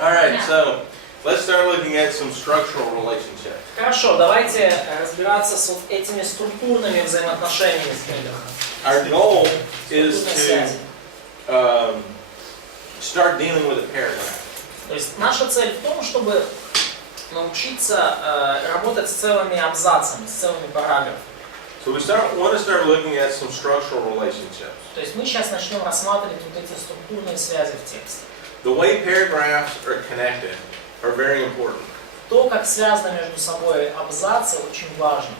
All right, so let's start looking at some structural relationships. Хорошо, давайте разбираться с вот этими структурными взаимоотношениями с Богом. Our goal is to start dealing with a paragraph. То есть наша цель в том, чтобы научиться работать с целыми абзацами, с целыми параграфами. So we want to start looking at some structural relationships. То есть мы сейчас начнем рассматривать вот эти структурные связи в тексте. The way paragraphs are connected are very important. То, как связаны между собой абзацы, очень важно.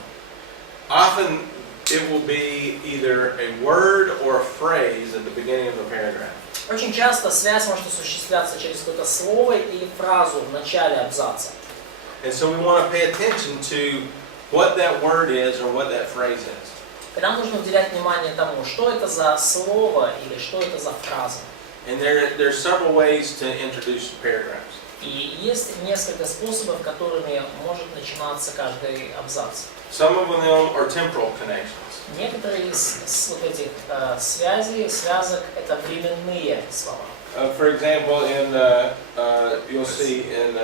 Often it will be either a word or a phrase at the beginning of the paragraph. Очень часто связь может осуществляться через какое-то слово или фразу в начале абзаца. And so we want to pay attention to what that word is or what that phrase is. Когда нужно уделять внимание тому, что это за слово или что это за фраза. And there are several ways to introduce paragraphs. И есть несколько способов, которыми может начинаться каждый абзац. Some of them are temporal connections. Некоторые из вот этих связей, связок, это временные слова. For example, you'll see in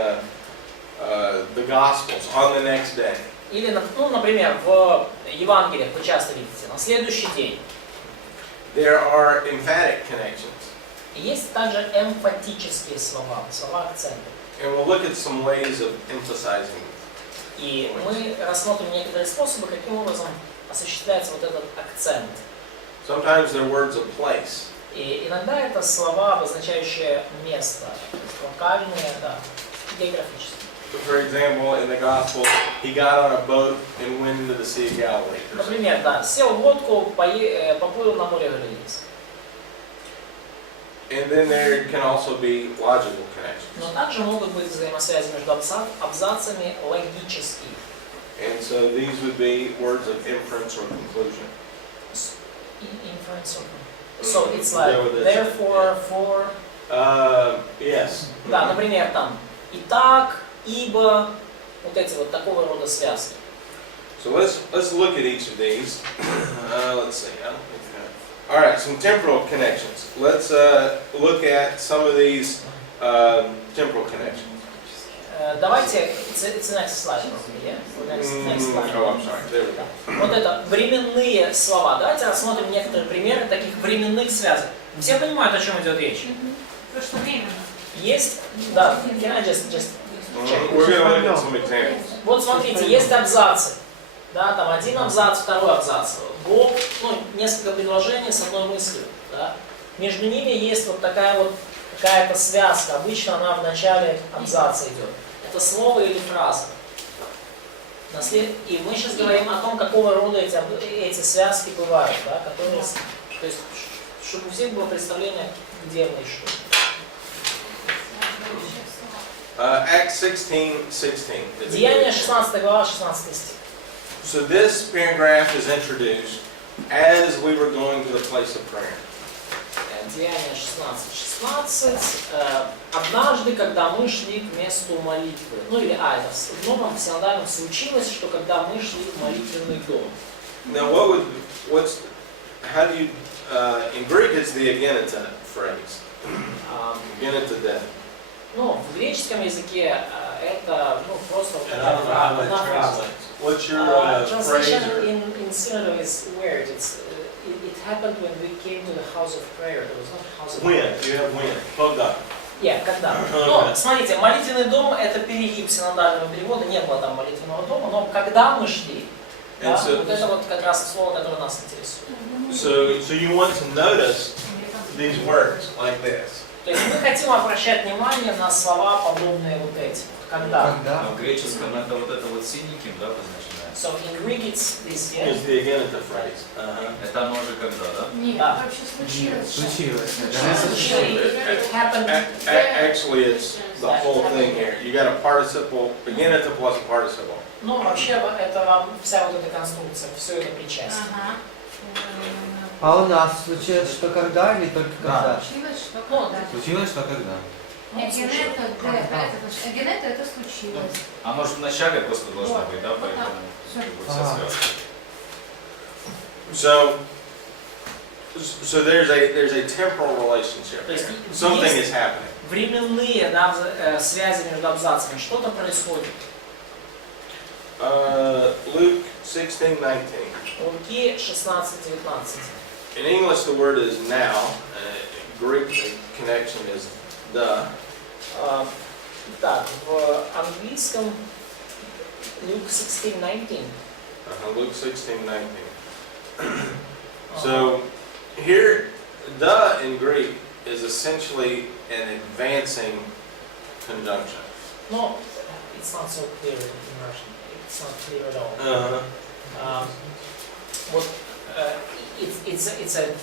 the Gospels on the next day. Или, например, в Евангелиях вы часто видите на следующий день. There are emphatic connections. И есть также эмфатические слова, слова акцента. And we'll look at some ways of emphasizing. И мы рассмотрим некоторые способы, каким образом осуществляется вот этот акцент. Sometimes they're words of place. И иногда это слова, обозначающие место, локальные, да, географические. So for example, in the Gospel, he got on a boat and went into the Sea of Galilee. Например, да, сел в лодку, поплыл на море Галилейское. And then there can also be logical connections. Но также могут быть взаимосвязи между абзацами логические. And so these would be words of inference or conclusion. Inference. So it's like therefore, for. Yes. Да, например, там итак, ибо, вот эти вот такого рода связки. So let's look at each of these. Let's see. All right, some temporal connections. Let's look at some of these temporal connections. Давайте, it's the next slide, yeah? Next slide. Oh, I'm sorry. There we go. Вот это временные слова. Давайте рассмотрим некоторые примеры таких временных связок. Все понимают, о чем идет речь? То, что временно. Есть, да. Can I just check? We're going to look at some examples. Вот смотрите, есть абзацы. Да, там один абзац, второй абзац. Блок, несколько предложений с одной мыслью. Да? Между ними есть вот такая вот какая-то связка. Обычно она в начале абзаца идет. Это слово или фраза. И мы сейчас говорим о том, какого рода эти связки бывают. Да? Которые, то есть, чтобы у всех было представление, где мы и что. Acts 16:16. Деяния 16 глава, 16 стих. So this paragraph is introduced as we were going to the place of prayer. Деяния 16:16. Однажды, когда мы шли к месту молитвы. Это в новом синодальном случилось, что когда мы шли в молитвенный дом. Now how do you, in Greek it's the agenita phrase. Agenita. В греческом языке это просто одна фраза. What's your Translation phrase? in Synod is weird. It happened when we came to the house of prayer. There was not house of prayer. When? You have when? Когда? Когда. Смотрите, молитвенный дом это перегиб синодального перевода, не было там молитвенного дома, но когда мы шли, да, вот это вот как раз слово, которое нас интересует. So you want to notice these words like this. То есть мы хотим обращать внимание на слова, подобные вот этим. Когда. В греческом это вот синеньким, да, обозначено? So in Greek it's this, yeah? It's the agenita phrase. Это оно же когда, да? Нет, вообще случилось. It happened. Actually, it's the whole thing here. You got a participle, agenita plus a participle. Вообще это вся вот эта конструкция, все это причастие. А у нас случилось, что когда или только когда? Случилось, что когда. Случилось, что когда? Агенета это случилось. Оно же в начале просто должно быть, да, поэтому вся связка. So So there's a temporal relationship То есть there. Something есть is happening. временные, да, связи между абзацами, что-то происходит. Luke 16:19. Луки 16:19. In English, the word is now. Greek, the connection is the. Так, в английском Luke 16:19. Luke 16:19. So here, the in Greek is essentially an advancing conjunction. No, it's not so clear in Russian. It's not clear at all. Вот, it's a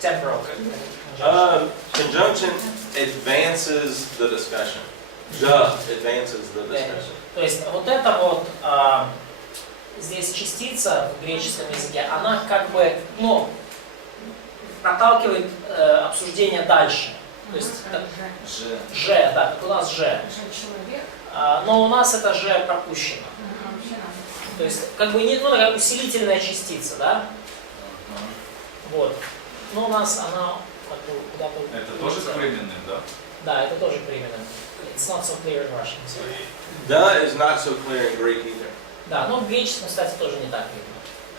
temporal conjunction. Conjunction advances the discussion. The advances the discussion. То есть вот это вот здесь частица в греческом языке, она как бы, ну, проталкивает обсуждение дальше. То есть же, да, как у нас же. Человек. Но у нас это же пропущено. Вообще надо. То есть как бы не, ну, такая усилительная частица, да? Вот. Но у нас она как бы куда-то. Это тоже к временным, да? Да, это тоже временно. It's not so clear in Russian. Sorry. The is not so clear in Greek either. Да, но в греческом, кстати, тоже не так видно.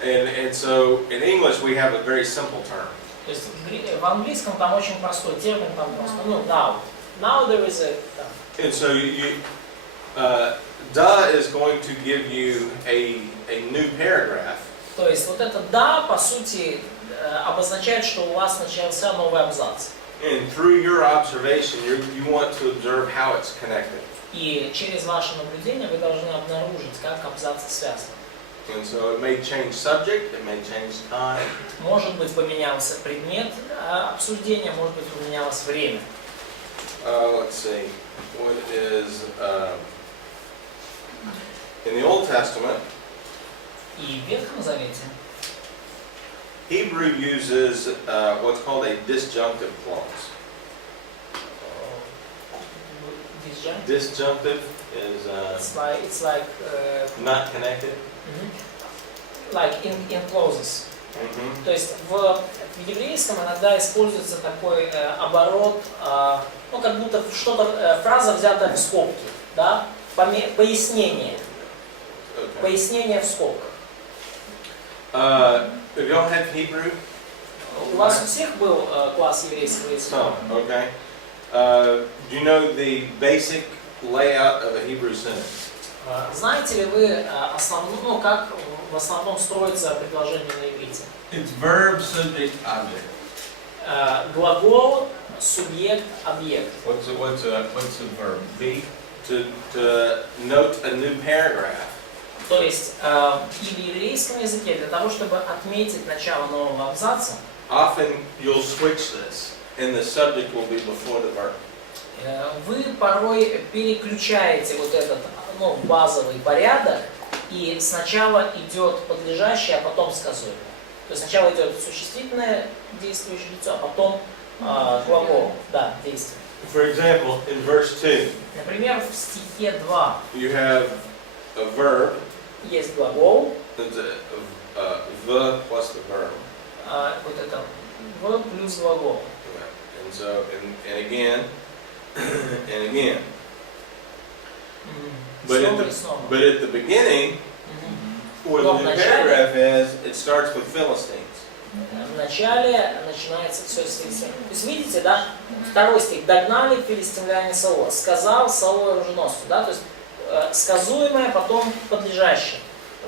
And so in English we have a very simple term. То есть в английском там очень простой термин, там просто, ну, now. Now there is a... And so the is going to give you a new paragraph. То есть вот это да, по сути, обозначает, что у вас начался новый абзац. And through your observation, you want to observe how it's connected. И через ваше наблюдение вы должны обнаружить, как абзацы связаны. And so it may change subject, it may change time. Может быть, поменялся предмет обсуждения, может быть, поменялось время. Let's see, what is in the Old Testament? И в Ветхом Завете Hebrew uses what's called a disjunctive clause. Disjunctive is it's like not connected. like in clauses. То есть в еврейском иногда используется такой оборот, ну как будто что-то, фраза взята в скобки, да, пояснение. Okay. Пояснение в скобках. We don't have Hebrew. У вас у всех был класс еврейского языка? Some, okay. Do you know the basic layout of a Hebrew sentence? Знаете ли вы основную, ну, как в основном строится предложение на иврите? It's verb, subject, object. Глагол, субъект, объект. What's a verb? Be. To note a new paragraph. То есть и в еврейском языке для того, чтобы отметить начало нового абзаца, Often you'll switch this, and the subject will be before the verb. вы порой переключаете вот этот, ну, базовый порядок, и сначала идет подлежащее, а потом сказуемое. То есть сначала идет существительное действующее лицо, а потом глагол, да, действие. For example, in verse 2, Например, в стихе 2 you have a verb, есть глагол, that's the plus the verb. вот это в плюс глагол. And so, and again, and again. But at the beginning, where the new paragraph is, it starts with Philistines. В начале начинается все с филистимлян. То есть видите, да, второй стих. Догнали филистимляне Саула. Сказал Саул оруженосцу, да, то есть сказуемое, потом подлежащее.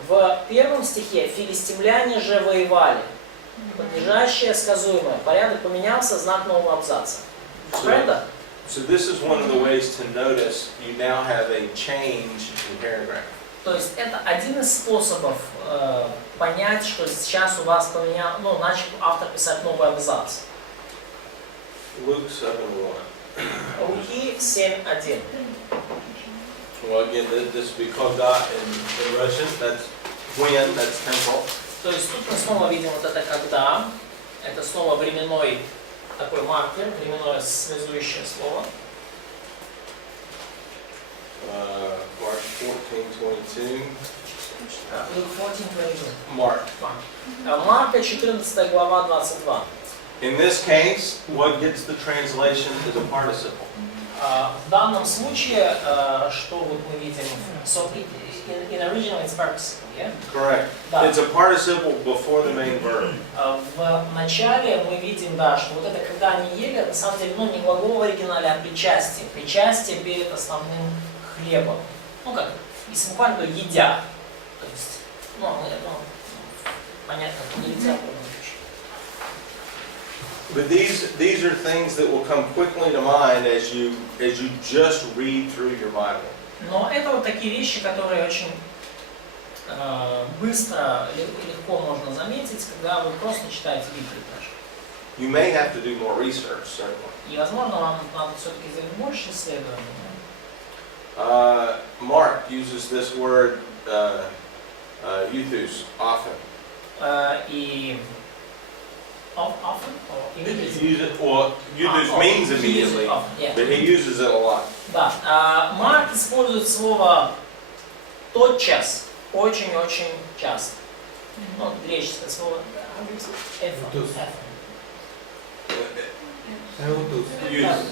В первом стихе филистимляне же воевали. Подлежащее, сказуемое. Порядок поменялся, знак нового абзаца. Правда? So this is one of the ways to notice you now have a change in paragraph. То есть это один из способов понять, что сейчас у вас поменял, ну, начал автор писать новый абзац. Luke 7:1. Луки 7:1. Well, again, this would be called in Russian. That's when. That's temporal. То есть тут мы снова видим вот это когда. Это снова временной такой маркер, временное связующее слово. Mark 14:22. Luke 14:22. Mark. Марка 14 глава 22. In this case, what gets the translation is a participle. В данном случае, что вот мы видим, so in original it's participle, yeah? Correct. Да. It's a participle before the main verb. В начале мы видим, да, что вот это когда они ели, на самом деле, ну не глагол в оригинале, а причастие. Причастие перед основным хлебом. Ну как, если буквально, то едя. То есть, понятно, нельзя. But these are things that will come quickly to mind as you just read through your Bible. Но это вот такие вещи, которые очень быстро, легко можно заметить, когда вы просто читаете Библию даже. You may have to do more research, certainly. И, возможно, вам надо все-таки сделать больше исследований. Mark uses this word euthus often. И often? Well, euthus means immediately, but he uses it a lot. Да, Марк использует слово тотчас очень-очень часто. Ну, греческое слово. Euthus.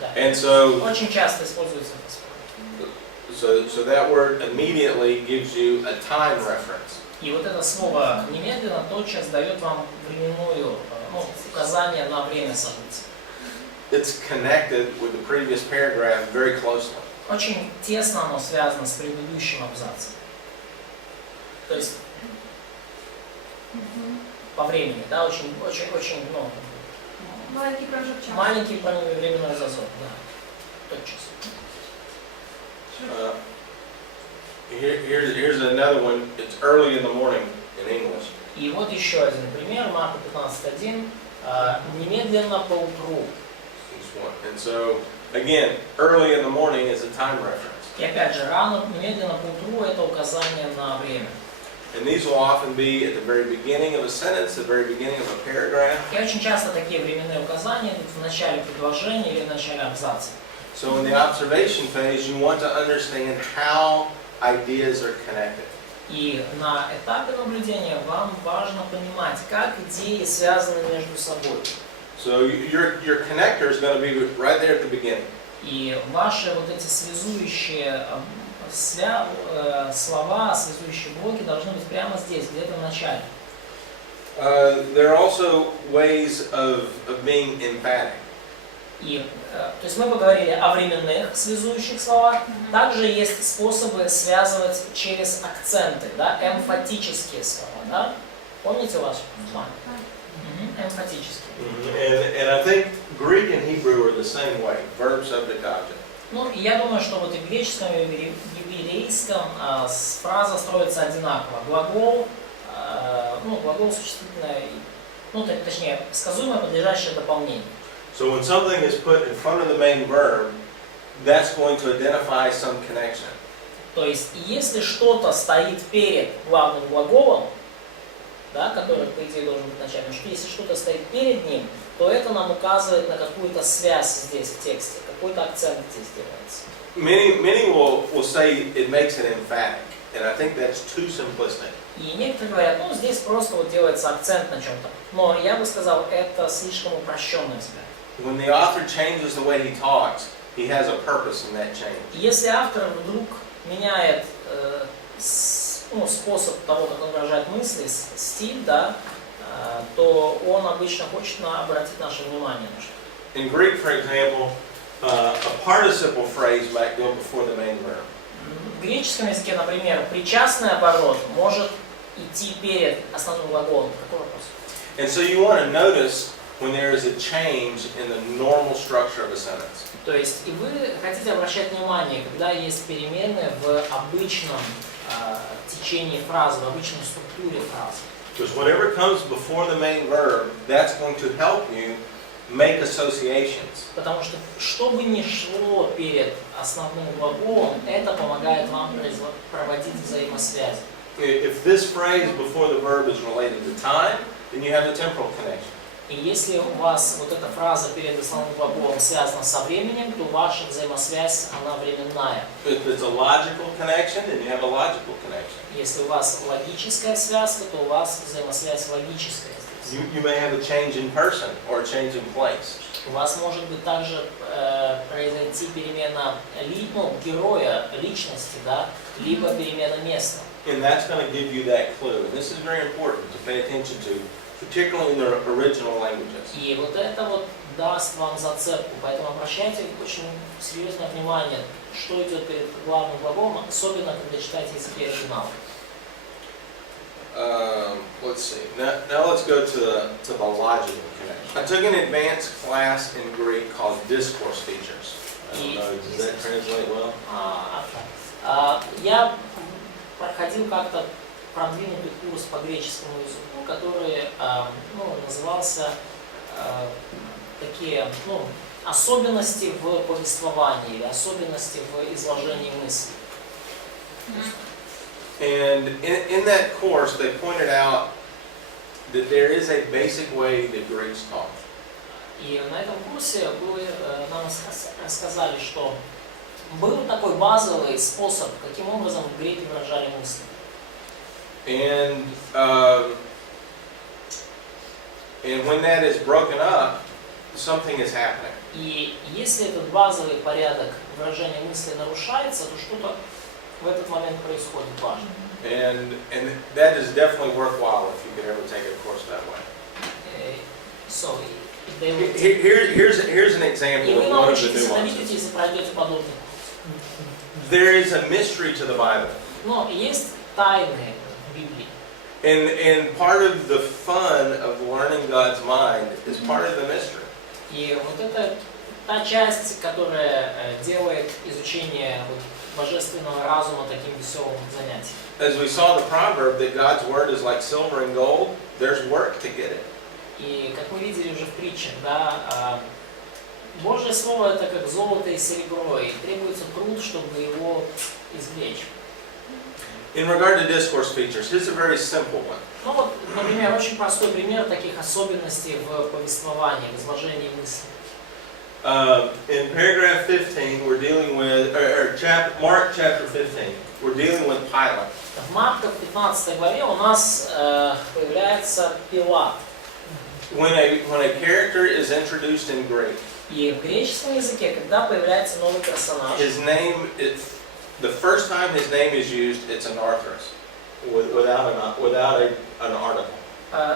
Да. And so, Очень часто используется это слово. so that word immediately gives you a time reference. И вот это слово немедленно тотчас дает вам временную, указание на время событий. It's connected with the previous paragraph very closely. Очень тесно оно связано с предыдущим абзацем. То есть по времени, да, очень, Маленький промежуток часа. маленький временной зазор, да, тотчас. Here's another one. It's early in the morning in English. И вот еще один пример, Марка 15:1, немедленно поутру. And so, again, early in the morning is a time reference. И опять же, рано, немедленно поутру это указание на время. And these will often be at the very beginning of a sentence, the very beginning of a paragraph. И очень часто такие временные указания идут в начале предложения или в начале абзаца. So in the observation phase, you want to understand how ideas are connected. И на этапе наблюдения вам важно понимать, как идеи связаны между собой. So your connector is going to be right there at the beginning. И ваши вот эти связующие слова, связующие блоки должны быть прямо здесь, где-то в начале. There are also ways of being emphatic. И, то есть мы поговорили о временных связующих словах. Также есть способы связывать через акценты, да, эмфатические слова, да? Помните ваш план? Эмфатические. And I think Greek and Hebrew are the same way. Verb, subject, object. Ну, и я думаю, что вот и в греческом, и в еврейском фраза строится одинаково. Глагол, глагол существительное, точнее, сказуемое, подлежащее дополнению. So when something is put in front of the main verb, that's going to identify some connection. То есть, если что-то стоит перед главным глаголом, да, который, по идее, должен быть начальным, что если что-то стоит перед ним, то это нам указывает на какую-то связь здесь в тексте, какой-то акцент здесь делается. Many will say it makes it emphatic, and I think that's too simplistic. И некоторые говорят, здесь просто вот делается акцент на чем-то. Но я бы сказал, это слишком упрощенный взгляд. When the author changes the way he talks, he has a purpose in that change. Если автор вдруг меняет способ того, как он выражает мысли, стиль, да, то он обычно хочет обратить наше внимание на что-то. In Greek, for example, a participle phrase might go before the main verb. В греческом языке, например, причастный оборот может идти перед основным глаголом. Какой вопрос? And so you want to notice when there is a change in the normal structure of a sentence. То есть и вы хотите обращать внимание, когда есть перемены в обычном течении фразы, в обычной структуре фразы. Because whatever comes before the main verb, that's going to help you make associations. Потому что бы ни шло перед основным глаголом, это помогает вам проводить взаимосвязи. If this phrase before the verb is related to time, then you have a temporal connection. И если у вас вот эта фраза перед основным глаголом связана со временем, то ваша взаимосвязь, она временная. If it's a logical connection, then you have a logical connection. Если у вас логическая связка, то у вас взаимосвязь логическая здесь. You may have a change in person or a change in place. У вас может быть также произойти перемена героя, личности, да, либо перемена места. And that's going to give you that clue. And this is very important to pay attention to, particularly in the original languages. И вот это вот даст вам зацепку, поэтому обращайте очень серьезное внимание, что идет перед главным глаголом, особенно когда читаете языки оригинала. Let's see. Now let's go to the logical connection. I took an advanced class in Greek called discourse features. I don't know, does that translate well? Я проходил как-то продвинутый курс по греческому языку, который назывался такие особенности в повествовании или особенности в изложении мысли. And in that course, they pointed out that there is a basic way that Greeks talk. И на этом курсе нам рассказали, что был такой базовый способ, каким образом греки выражали мысли. And when that is broken up, something is happening. И если этот базовый порядок выражения мысли нарушается, то что-то в этот момент происходит важно. And that is definitely worthwhile if you could ever take a course that way. So, they will... Here's an example И вы of one of the научитесь, nuances. навидите, если пройдете подобный. There is a mystery to the Bible. Но есть тайны в Библии. And part of the fun of learning God's mind is part of the mystery. И вот это та часть, которая делает изучение божественного разума таким веселым занятием. As we saw the proverb that God's word is like silver and gold, there's work to get it. И как мы видели уже в притчах, да, Божье Слово это как золото и серебро, и требуется труд, чтобы его извлечь. In regard to discourse features, here's a very simple one. Ну вот, например, очень простой пример таких особенностей в повествовании, в изложении мысли. In paragraph 15, we're dealing with, Mark chapter 15, we're dealing with Pilate. В Марка в 15 главе у нас появляется Пилат. When a character is introduced in Greek, И в греческом языке, когда появляется новый персонаж, his name, the first time his name is used, it's anarthros, without an article.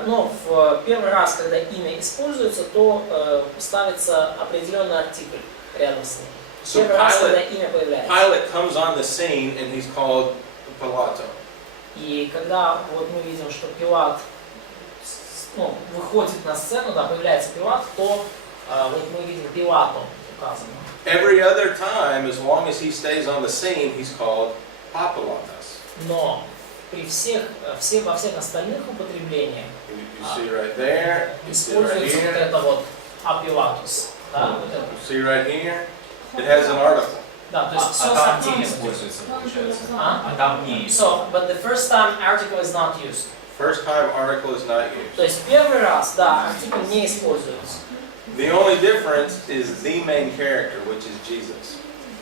но в первый раз, когда имя используется, то ставится определенный артикль рядом с ним. Первый раз, когда имя появляется. Pilate comes on the scene and he's called Pilato. И когда вот мы видим, что Пилат выходит на сцену, да, появляется Пилат, то вот мы видим Пилатом указано. Every other time, as long as he stays on the scene, he's called Papilatos. Но при во всех остальных употреблениях You see right there, you see right используется вот here, это вот апилатус. Да, вот это. you see right here, it has an article. Да, то есть все А там не остальное. используется, получается. А? А там не So, but the first time article is not used. First time article is not used. То есть первый раз, да, артикль не используется. The only difference is the main character, which is Jesus.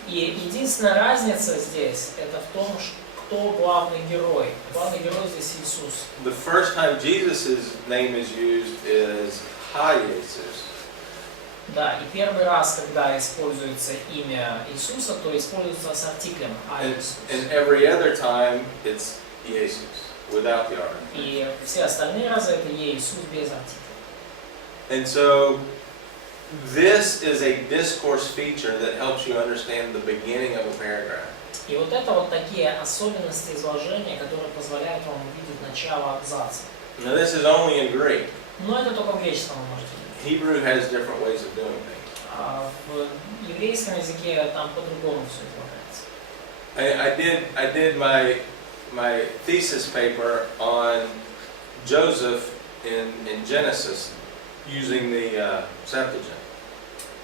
И единственная разница здесь, это в том, кто главный герой. Главный герой здесь Иисус. The first time Jesus' name is used is Hi Jesus. Да, и первый раз, когда используется имя Иисуса, то используется с артиклем «А Иисус». And every other time it's Jesus, without the article. И все остальные разы это Иисус без артикля. And so this is a discourse feature that helps you understand the beginning of a paragraph. И вот это вот такие особенности изложения, которые позволяют вам увидеть начало абзаца. Now this is only in Greek. Но это только в греческом вы можете видеть. Hebrew has different ways of doing things. А в еврейском языке там по-другому все излагается. I did my thesis paper on Joseph in Genesis using the Septuagint.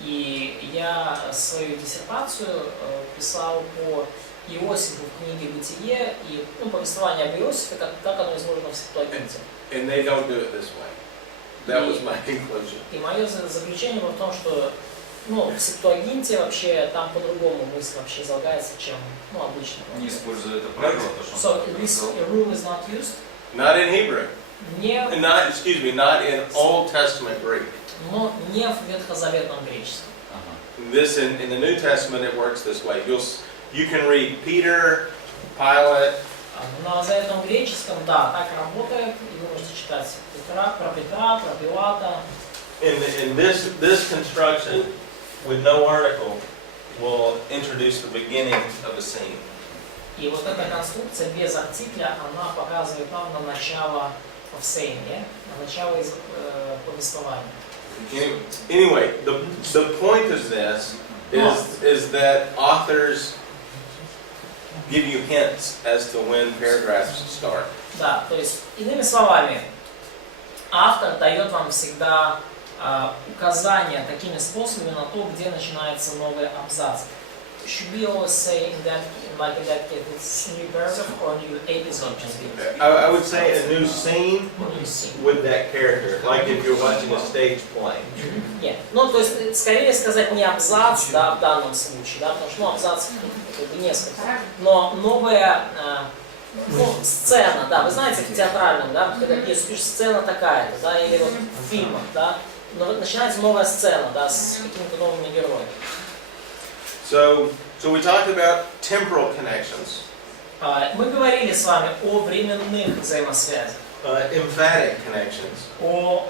И я свою диссертацию писал по Иосифу в книге «Бытие» и повествование об Иосифе, как оно изложено в Септуагинте. And they don't do it this way. That was my conclusion. И мое заключение было в том, что в Септуагинте вообще там по-другому мысль вообще излагается, чем обычно. Не используя это правило, то, что So this rule is not used? Not in Hebrew. not in Old Testament Greek. но не в ветхозаветном греческом. This in the New Testament it works this way. You can read Peter, Pilate. В новозаветном греческом, да, так работает, и вы можете читать про Петра, про Пилата. In this construction with no article will introduce the beginning of a scene. И вот эта конструкция без артикля, она показывает нам на начало в сцене, на начало повествования. Anyway, the point of this is that authors give you hints as to when paragraphs start. Да, то есть, иными словами, автор дает вам всегда указания такими способами на то, где начинается новый абзац. Should we always say in that case it's new paragraph or new episode just be? I would say a new scene with that character, like if you're watching a stage play. Нет, ну то есть скорее сказать не абзац, да, в данном случае, да, потому что абзац как бы несколько, но новая сцена, да, вы знаете в театральном, да, когда пьесу пишешь, сцена такая-то, да, или вот в фильмах, да, но начинается новая сцена, да, с какими-то новыми героями. So we talked about temporal connections. Мы говорили с вами о временных взаимосвязях, Emphatic connections. о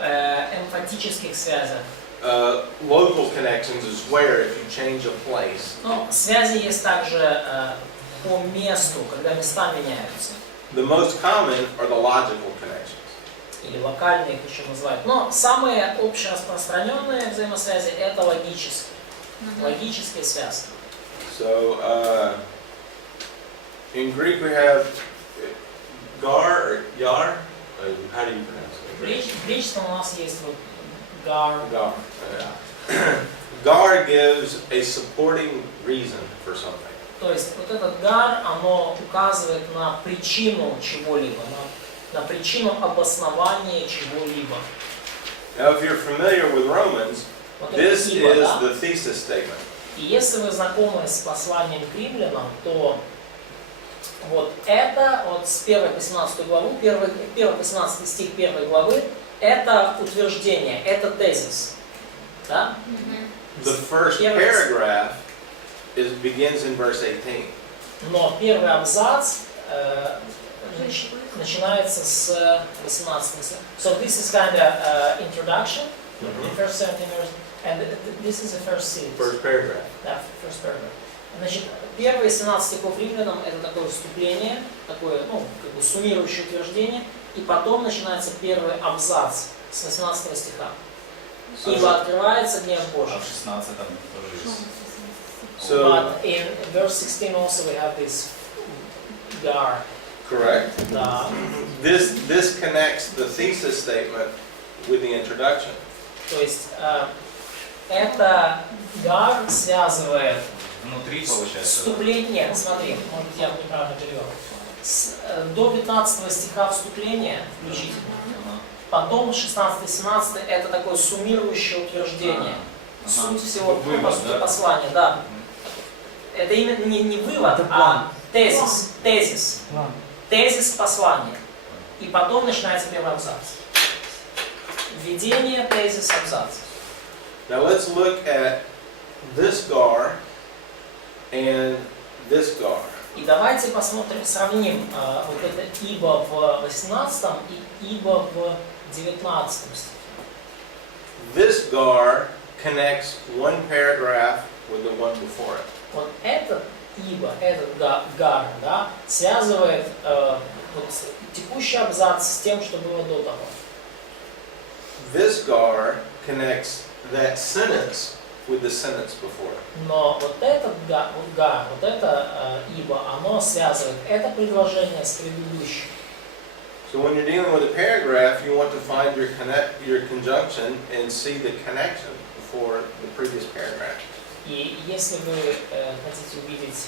эмфатических связях. Local connections is where if you change a place. Но связи есть также по месту, когда места меняются. The most common are the logical connections. Или локальные их еще называют. Но самые общераспространенные взаимосвязи это логические. Логические связки. So in Greek we have gar or yar. How do you pronounce it? В греческом у нас есть вот gar. Gar. Gar gives a supporting reason for something. То есть вот этот gar, оно указывает на причину чего-либо, на причину обоснования чего-либо. Now, if you're familiar with Romans, Вот this ибо, is да? the thesis statement. И если вы знакомы с посланием к римлянам, то вот это, вот с 1 по 17 главу, 1 по 17 стих 1 главы, это утверждение, это тезис. Да? The first paragraph begins in verse 18. Но первый абзац начинается с 18 стиха. So this is kind of introduction, the first 17 verses, and this is the first series. First paragraph. Да, first paragraph. Значит, первые 17 стихов римлянам это такое вступление, такое, ну, как бы суммирующее утверждение, и потом начинается первый абзац с 18 стиха. Ибо открывается гнев Божий. А в 16 там тоже есть. But in verse 16 also we have this gar. Correct. Да. This connects the thesis statement with the introduction. То есть это gar связывает Внутри получается. вступление, смотри, может быть я неправильно перевел, до 15 стиха вступления включительно, потом 16-17 это такое суммирующее утверждение, суть всего послания, да. Это именно не вывод, а тезис, тезис послания. И потом начинается первый абзац. Введение, тезис, абзац. Now let's look at this gar and this gar. И давайте посмотрим, сравним вот это ибо в 18 и ибо в 19 стихе. This gar connects one paragraph with the one before it. Вот этот ибо, этот гар, да, связывает вот, текущий абзац с тем, что было до того. This gar connects that sentence with the sentence before it. Но вот этот гар, вот это ибо, оно связывает это предложение с предыдущим. So when you're dealing with a paragraph, you want to find your conjunction and see the connection before the previous paragraph. И если вы хотите увидеть,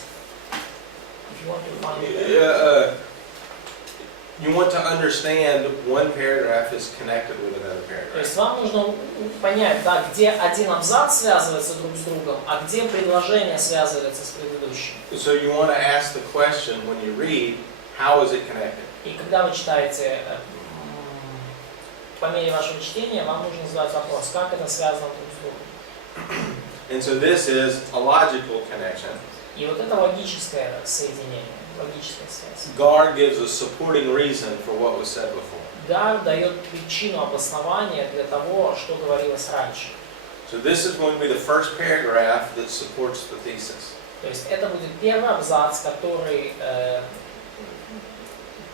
if you want to find you want to understand one paragraph is connected with another то paragraph. есть вам нужно понять, да, где один абзац связывается друг с другом, а где предложение связывается с предыдущим. So you want to ask the question when you read, how is it connected? И когда вы читаете по мере вашего чтения вам нужно задать вопрос, как это связано друг с другом. And so this is a logical connection. И вот это логическое соединение, логическая связь. God gives a supporting reason for what was said before. Гар дает причину обоснования для того, что говорилось раньше. So this is going to be the first paragraph that supports the thesis. То есть это будет первый абзац, который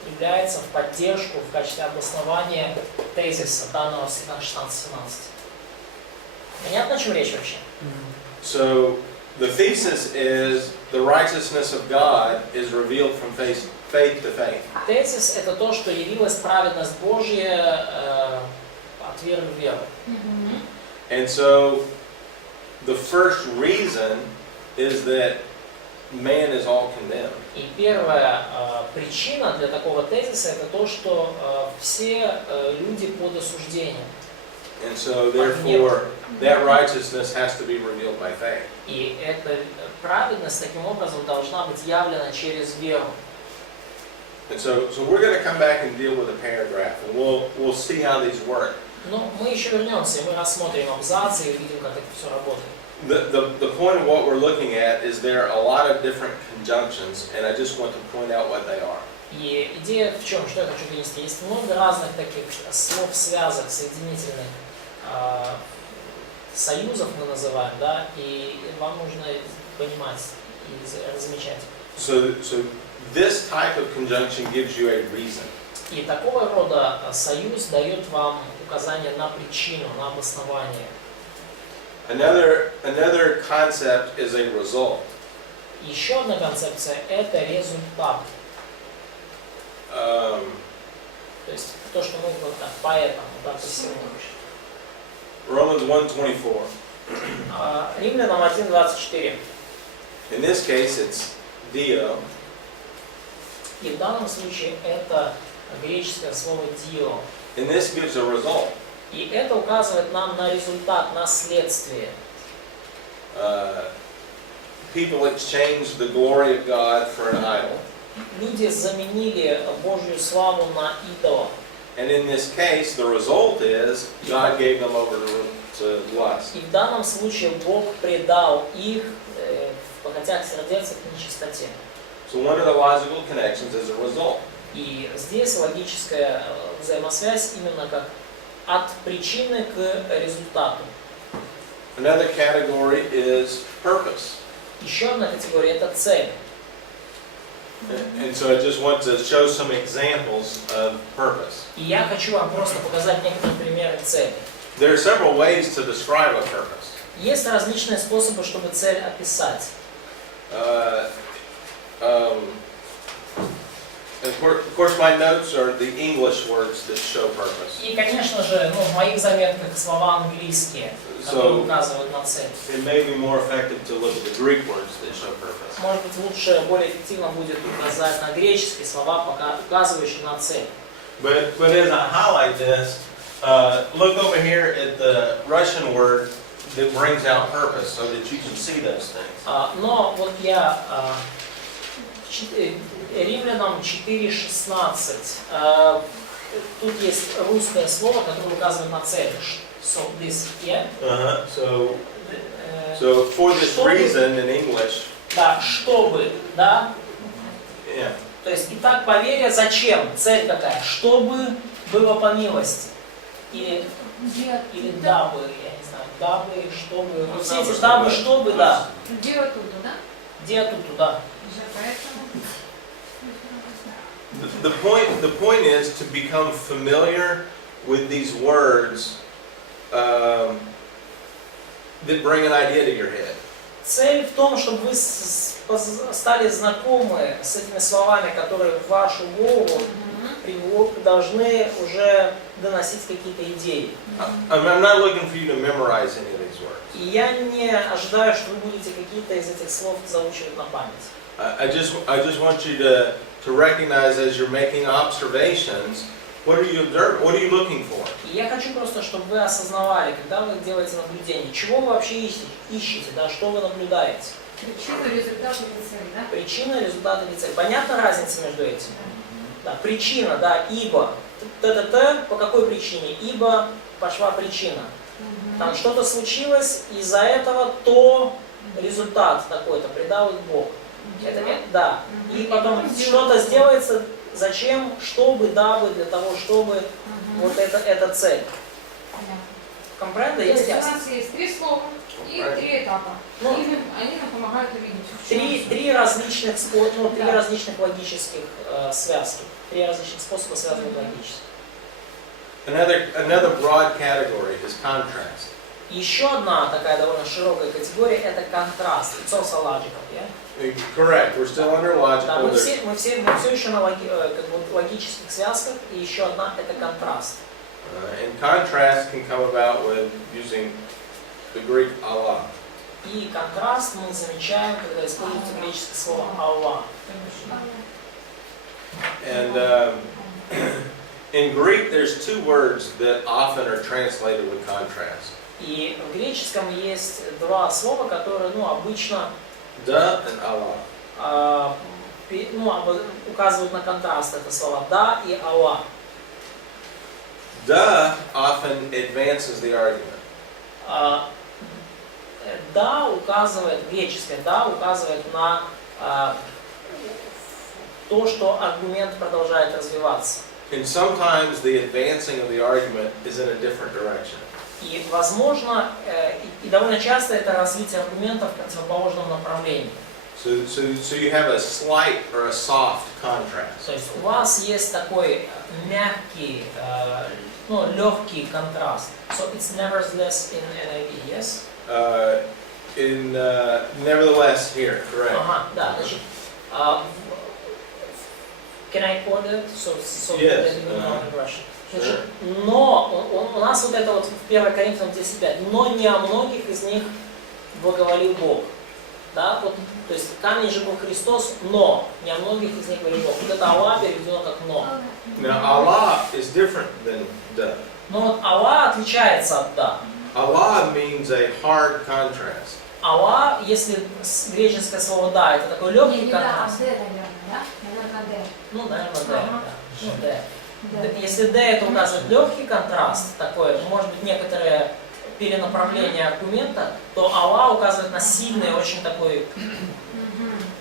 является в поддержку в качестве обоснования тезиса данного в 16-17. Понятно, о чем речь вообще? So the thesis is the righteousness of God is revealed from faith to faith. Тезис — это то, что явилась праведность Божья от веры в веру. And so the first reason is that man is all condemned. И первая причина для такого тезиса — это то, что все люди под осуждением. And so therefore that righteousness has to be revealed by faith. И эта праведность таким образом должна быть явлена через веру. And so we're going to come back and deal with a paragraph, and we'll see how these work. Но мы еще вернемся, и мы рассмотрим абзацы и увидим, как это все работает. The point of what we're looking at is there are a lot of different conjunctions, and I just want to point out what they are. И идея в чем, что я хочу донести? Есть много разных таких слов, связок, соединительных союзов мы называем, да, и вам нужно понимать и замечать. So this type of conjunction gives you a reason. И такого рода союз дает вам указание на причину, на обоснование. Another concept is a result. Еще одна концепция – это результат. То есть то, что мы вот так, поэтому, так и сегодня. Romans 1:24. Римлянам 1:24. In this case, it's dio. И в данном случае это греческое слово «дио». And this gives a result. И это указывает нам на результат, на следствие. People exchanged the glory of God for an idol. Люди заменили Божью славу на идола. And in this case, the result is God gave them over to lust. И в данном случае Бог предал их в похотях сердец к нечистоте. So one of the logical connections is a result. И здесь логическая взаимосвязь именно как от причины к результату. Another category is purpose. Еще одна категория – это цель. And so I just want to show some examples of purpose. И я хочу вам просто показать некоторые примеры цели. There are several ways to describe a purpose. Есть различные способы, чтобы цель описать. Of course, my notes are the English words that show purpose. И, конечно же, в моих заметках слова английские, которые указывают на цель. It may be more effective to look at the Greek words that show purpose. Может быть, лучше, более эффективно будет указать на греческие слова, указывающие на цель. But as I highlight this, look over here at the Russian word that brings out purpose, so that you can see those things. Но вот я Римлянам 4:16. Тут есть русское слово, которое указывает на цель. So this, yeah? So for this reason in English. Да, чтобы, да? Yeah. То есть, итак, по вере, зачем? Цель какая? Чтобы было по милости. Или дабы, я не знаю, дабы, чтобы. Вот все эти дабы, чтобы, да. Где оттуда, да? Где тут туда? The point is to become familiar with these words that bring an idea to your head. Цель в том, чтобы вы стали знакомы с этими словами, которые в вашу голову должны уже доносить какие-то идеи. I'm not looking for you to memorize any of these words. И я не ожидаю, что вы будете какие-то из этих слов заучивать на память. I just want you to recognize as you're making observations, what are you observing? What are you looking for? И я хочу просто, чтобы вы осознавали, когда вы делаете наблюдение, чего вы вообще ищете, да, что вы наблюдаете. Причина, результат или цель, да? Причина, результат или цель. Понятна разница между этим? Да, причина, да, ибо. т-т-т, по какой причине? Ибо пошла причина. Там что-то случилось, из-за этого то результат такой-то, предал Бог. Да. И потом что-то сделается, зачем, чтобы, дабы, для того, чтобы, вот это цель. Компренда, То есть есть у ясно? нас есть 3 слова и 3 этапа. Ну, И они нам помогают увидеть. в чем Три различных, три различных логических связки. 3 различных способа связывать логически. Another broad category is contrast. Еще одна такая довольно широкая категория — это контраст. It's also logical, yeah? Correct. We're still under Да, logical. мы все еще на как бы, логических связках, и еще одна — это контраст. And contrast can come about with using the Greek Allah. И контраст мы замечаем, когда используется греческое слово «Аллах». And in Greek, there's 2 words that often are translated with contrast. И в греческом есть 2 слова, которые, обычно Da and Allah. указывают на контраст. Это слова «да» и «Аллах». Da often advances the argument. Да указывает, греческое «да» указывает на то, что аргумент продолжает развиваться. And sometimes the advancing of the argument is in a different direction. И возможно, и довольно часто это развитие аргументов в противоположном направлении. So you have a slight or a soft contrast. То есть у вас есть такой мягкий, легкий контраст. So it's nevertheless in NIV, yes? Nevertheless here, correct. Ага, да, значит, can I quote it? So Yes. that you know in Russian. Значит, но у нас вот это вот в 1 Коринфянам 10:5, но не о многих из них благоволил Бог. Да, вот, то есть камень же был Христос, но не о многих из них говорил Бог. Вот это Аллах переведено как но. Now Allah is different than da. Но вот Аллах отличается от да. Allah means a hard contrast. Аллах, если греческое слово да, это такой легкий контраст. Д, наверное, да? Наверное, Д. Ну, наверное, да. Ага. Да. Ну, да. Да. Если D это указывает легкий контраст, такой, может быть, некоторое перенаправление аргумента, то Аллах указывает на сильный, очень такой...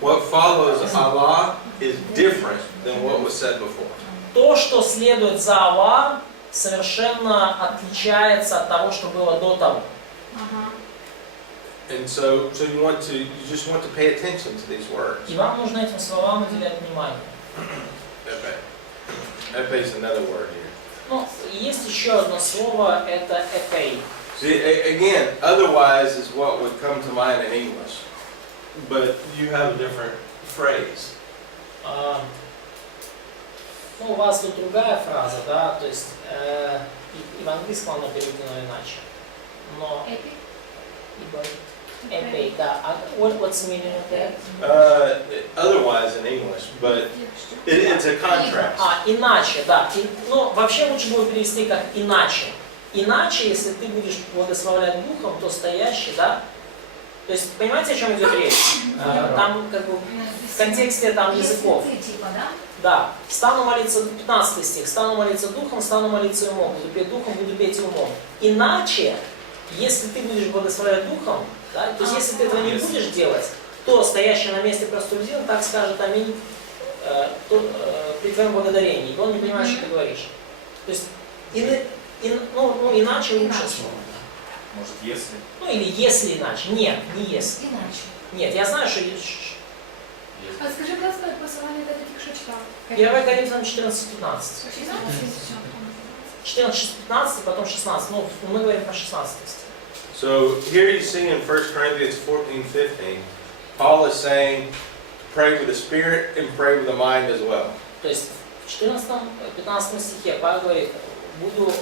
What follows Allah is different than what was said before. То, что следует за Аллах, совершенно отличается от того, что было до того. And so you just want to pay attention to these words. И вам нужно этим словам уделять внимание. Epe is another word here. Ну, есть еще одно слово, это эпей. See, again, otherwise is what would come to mind in English, but you have a different phrase. Ну, у вас тут другая фраза, да, то есть и в английском оно переведено иначе. Но эпей, да. What's the meaning of that? Otherwise in English, but it's a contrast. Иначе, да. Ну, вообще лучше будет перевести как иначе. Иначе, если ты будешь благословлять духом, то стоящий, да. То есть, понимаете, о чем идет речь? Там, как бы, в контексте там языков. Да. Стану молиться, 15 стих, стану молиться духом, стану молиться умом. Буду петь духом, буду петь умом. Иначе, если ты будешь благословлять духом, да, то есть, если ты этого не будешь делать, то стоящий на месте простолюдин так скажет аминь при твоем благодарении. И он не понимает, что ты говоришь. То есть, иначе лучше слово. Может, если? Ну или если иначе. Нет, не если. Иначе. Нет, я знаю, что А скажи, пожалуйста, послание ты только что читал? 1 Коринфянам 14:15. 14:15, потом 16. Ну, мы говорим про 16 стих. So here you see in 1 Corinthians 14:15, Paul is saying to pray with the spirit and pray with the mind as well. То есть в 14-15 стихе Павел говорит, буду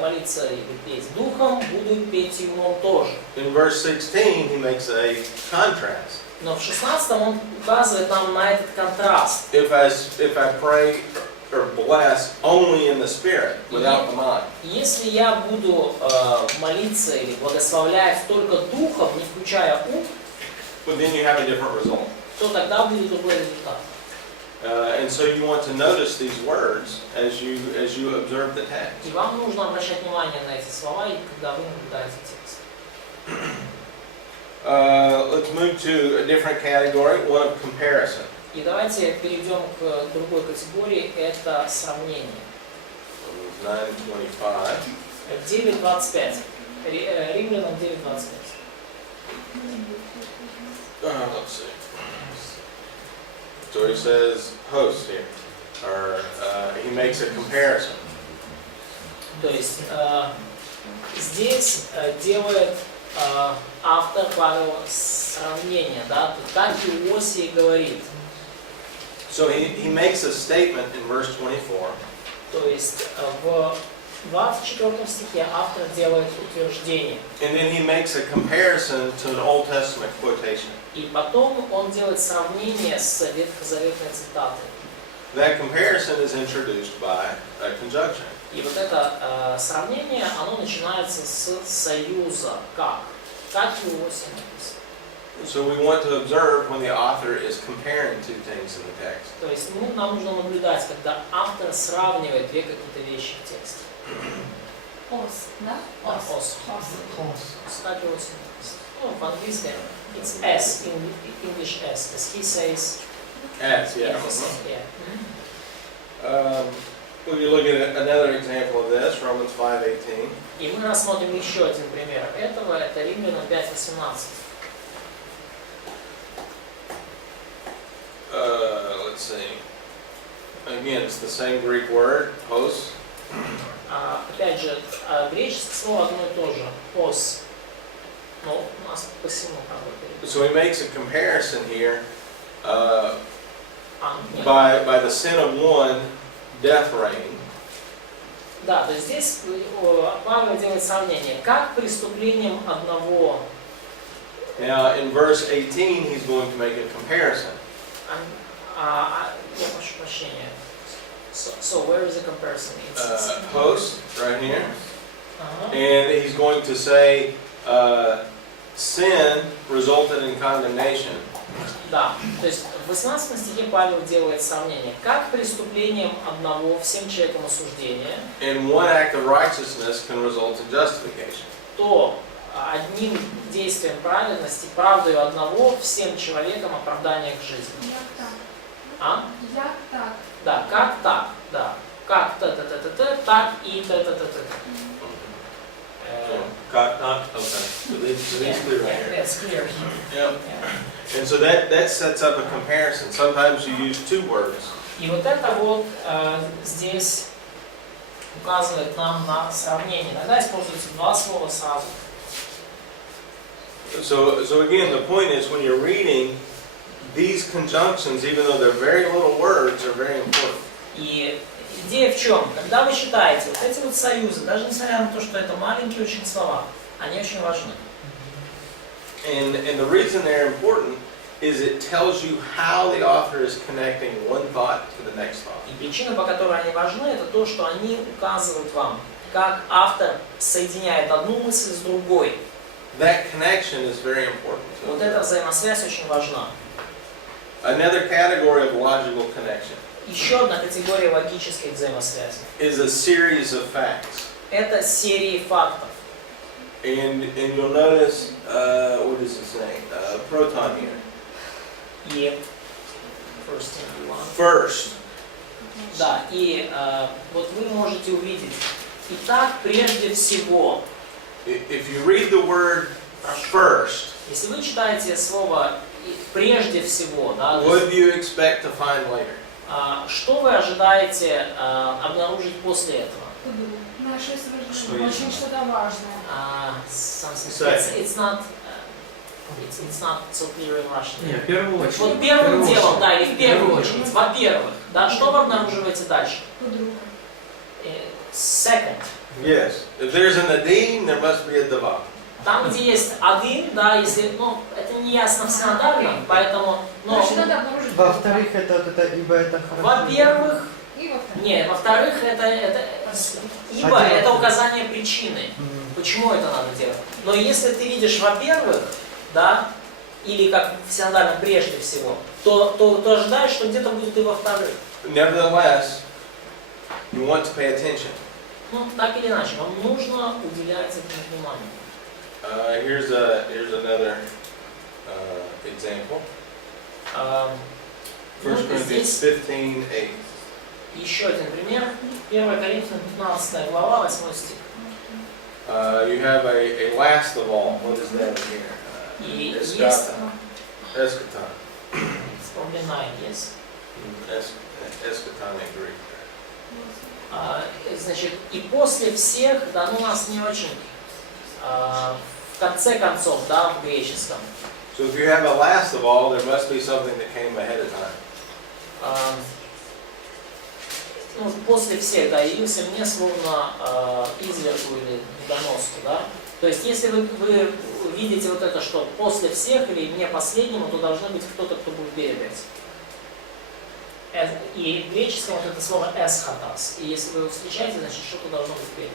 молиться и петь духом, буду петь и умом тоже. In verse 16, he makes a contrast. Но в 16 он указывает нам на этот контраст. If I pray or bless only in the spirit, without the mind. Если я буду молиться или благословлять только духом, не включая ум, But then you have a different result. то тогда будет другой результат. And so you want to notice these words as you observe the text. И вам нужно обращать внимание на эти слова, когда вы наблюдаете текст. Let's move to a different category, one of comparison. И давайте перейдем к другой категории, это сравнение. 9:25. 9.25. Римлянам 9.25. Let's see. So he says host here, or he makes a comparison. То есть здесь делает автор Павел сравнение, да, как Иосия говорит. So he makes a statement in verse 24. То есть в 24 стихе автор делает утверждение. And then he makes a comparison to an Old Testament quotation. И потом он делает сравнение с ветхозаветной цитатой. That comparison is introduced by a conjunction. И вот это сравнение, оно начинается с союза. Как? Как Иосия написано. So we want to observe when the author is comparing two things in the text. То есть нам нужно наблюдать, когда автор сравнивает две какие-то вещи в тексте. Ос, да? Ос. Как Иосия написано. Ну, в-английски it's S, in English S, as he says. As, yeah. Yeah. When you look at another example of this, Romans 5:18. И мы рассмотрим еще один пример этого, это Римлянам 5:18. Let's see. Again, it's the same Greek word, hos. Опять же, греческое слово одно и то же. Ос. Но у нас посему как бы. So he makes a comparison here Нет. by the sin of one, death reigned. Да, то есть здесь Павел делает сравнение, как преступлением одного. Now, in verse 18, he's going to make a comparison. Я прошу прощения. So where is the comparison? Host, right here. Ага. And he's going to say, sin resulted in condemnation. Да, то есть в 18 стихе Павел делает сравнение, как преступлением одного всем человекам осуждение, And one act of righteousness can result in justification. то одним действием праведности, правдою одного всем человекам оправдание к жизни. Як так? А? Як так? Да, как так, да. Как т-т-т-т-т, так и т-т-т-т. Okay. So it's clear right here. That's clear. Yep. And so that sets up a comparison. Sometimes you use two words. И вот это вот здесь указывает нам на сравнение. Иногда используются два слова сразу. So again, the point is when you're reading, these conjunctions, even though they're very little words, are very important. И идея в чем? Когда вы читаете вот эти вот союзы, даже несмотря на то, что это маленькие очень слова, они очень важны. And the reason they're important is it tells you how the author is connecting one thought to the next thought. И причина, по которой они важны, это то, что они указывают вам, как автор соединяет одну мысль с другой. That connection is very important. Вот эта взаимосвязь очень важна. Another category of logical connection Еще одна категория логических взаимосвязей. is a series of facts. Это серии фактов. And you'll notice, what does it say? Proton here. И first and one. First. Да, и вот вы можете увидеть. Итак, прежде всего. If you read the word first, Если вы читаете слово прежде всего, да, what do you expect to find later? что вы ожидаете обнаружить после этого? Наше совершенно очень что-то важное. It's not so clear in Russian. Не, в первую очередь. Вот первым делом, да, или в первую очередь, во-первых, да, что вы обнаруживаете дальше? Подруга. Second. Yes. If there's an adim, there must be a davar. Там, где есть один, да, если, ну, это не ясно в синодальном, поэтому, но, Значит, надо обнаружить. Во-вторых, это ибо это хорошо. во-первых, И во-вторых. не, во-вторых, ибо это указание причины, почему это надо делать. Но если ты видишь, во-первых, да, или как в синодальном прежде всего, то ожидаешь, что где-то будет и во-вторых. Nevertheless, you want to pay attention. Ну, так или иначе, вам нужно уделять этому внимание. Here's another example. 1 Corinthians Здесь 15:8. еще один пример. 1 Коринфянам 15 глава, 8 стих. You have a last of all. What is that here? И есть Eschaton. Eschaton. вспоминай, есть. Eschaton in Greek. Значит, и после всех, да, ну у нас не очень, в конце концов, да, в греческом. So if you have a last of all, there must be something that came ahead of time. Ну, после всех, да, явился мне словно извергу или недоноску, да. То есть, если вы видите вот это, что после всех или мне последнему, то должны быть кто-то, кто будет перед этим. И в греческом вот это слово эсхатас. И если вы его встречаете, значит что-то должно быть перед.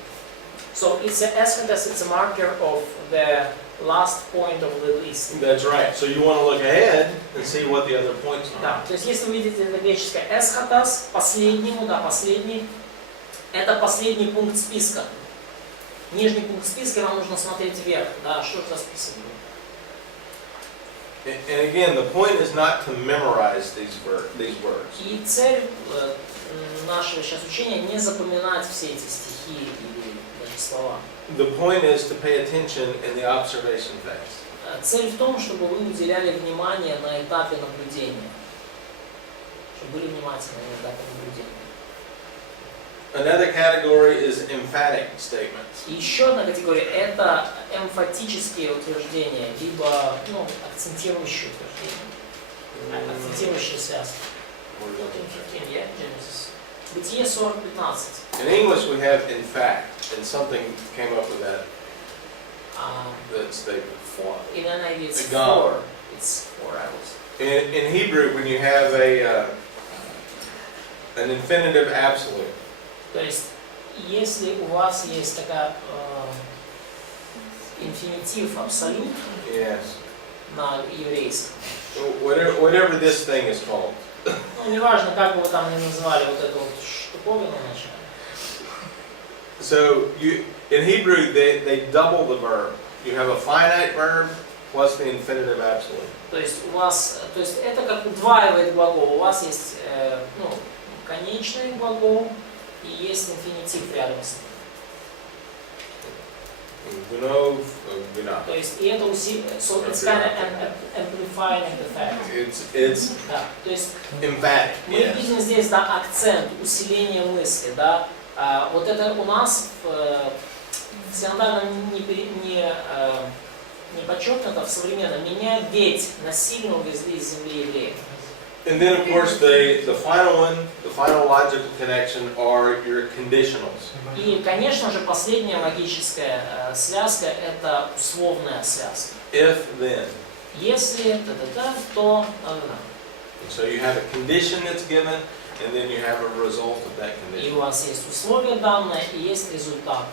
So it's a eschatas, it's a marker of the last point of the list. That's right. So you want to look ahead and see what the other points are. Да, то есть если вы видите это греческое эсхатас, последнему, да, последний, это последний пункт списка. Нижний пункт списка вам нужно смотреть вверх, да, что же за список будет. And again, the point is not to memorize these words. И цель нашего сейчас учения не запоминать все эти стихи или даже слова. The point is to pay attention in the observation phase. Цель в том, чтобы вы уделяли внимание на этапе наблюдения. Чтобы были внимательны на этапе наблюдения. Another category is emphatic statements. И еще одна категория – это эмфатические утверждения, либо акцентирующие утверждения, акцентирующие связки. Бытие 40:15. In English we have in fact, and something came up with that statement. In NIV it's A gone. four. It's 4 hours. In Hebrew, when you have an infinitive absolute, То есть, если у вас есть такая инфинитив абсолют yes, на еврейском, whatever this thing is called. ну, неважно, как бы вы там ни называли вот эту вот штуковину вначале. So in Hebrew, they double the verb. You have a finite verb plus the infinitive absolute. То есть это как удваивает глагол. У вас есть конечный глагол и есть инфинитив рядом с ним. То есть и это усиливает. So it's kind of amplifying the fact. It's Да, то есть emphatic. мы Yes. видим здесь, да, акцент, усиление мысли, да. Вот это у нас в синодальном не подчеркнуто, в современном меня ведь насильно увезли из земли евреев. And then, of course, the final logical connection are your conditionals. И, конечно же, последняя логическая связка – это условная связка. If, then. Если та-та-та, то да-да-да. So you have a condition that's given, and then you have a result of that И condition. у вас есть условие данное, и есть результат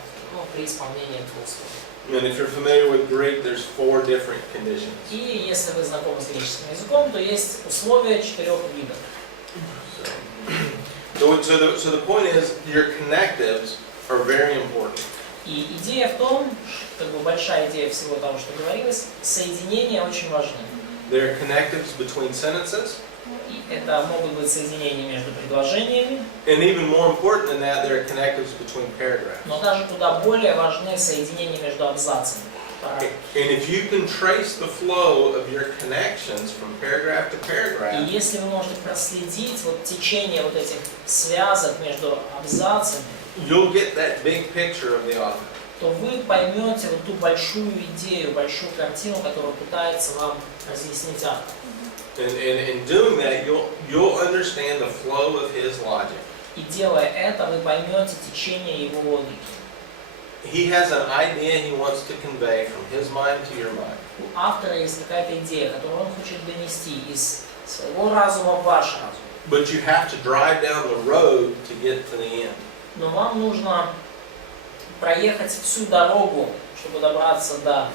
при исполнении этого условия. And if you're familiar with Greek, there's 4 different conditions. И если вы знакомы с греческим языком, то есть условия 4 видов. So the point is, your connectives are very important. И идея в том, как бы большая идея всего того, что говорилось, соединения очень важны. There are connectives between sentences, И это могут быть соединения между предложениями, and even more important than that, there are connectives between paragraphs. но даже куда более важны соединения между абзацами. And if you can trace the flow of your connections from paragraph to И paragraph, если вы можете проследить вот течение вот этих связок между абзацами, you'll get that big picture of the author. то вы поймете вот ту большую идею, большую картину, которую пытается вам разъяснить автор. And in doing that, you'll understand the flow of his logic. И делая это, вы поймете течение его логики. He has an idea he wants to convey from his mind to your mind. У автора есть какая-то идея, которую он хочет донести из своего разума в ваш разум. But you have to drive down the road to get to the end. Но вам нужно проехать всю дорогу, чтобы добраться до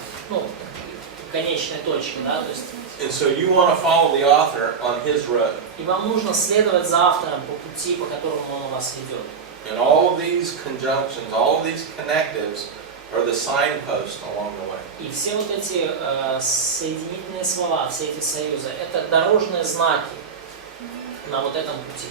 конечной точки, да, то есть And so you want to follow the author on his road. И вам нужно следовать за автором по пути, по которому он вас ведет. And all of these conjunctions, all of these connectives are the signposts along the way. И все вот эти соединительные слова, все эти союзы, это дорожные знаки на вот этом пути.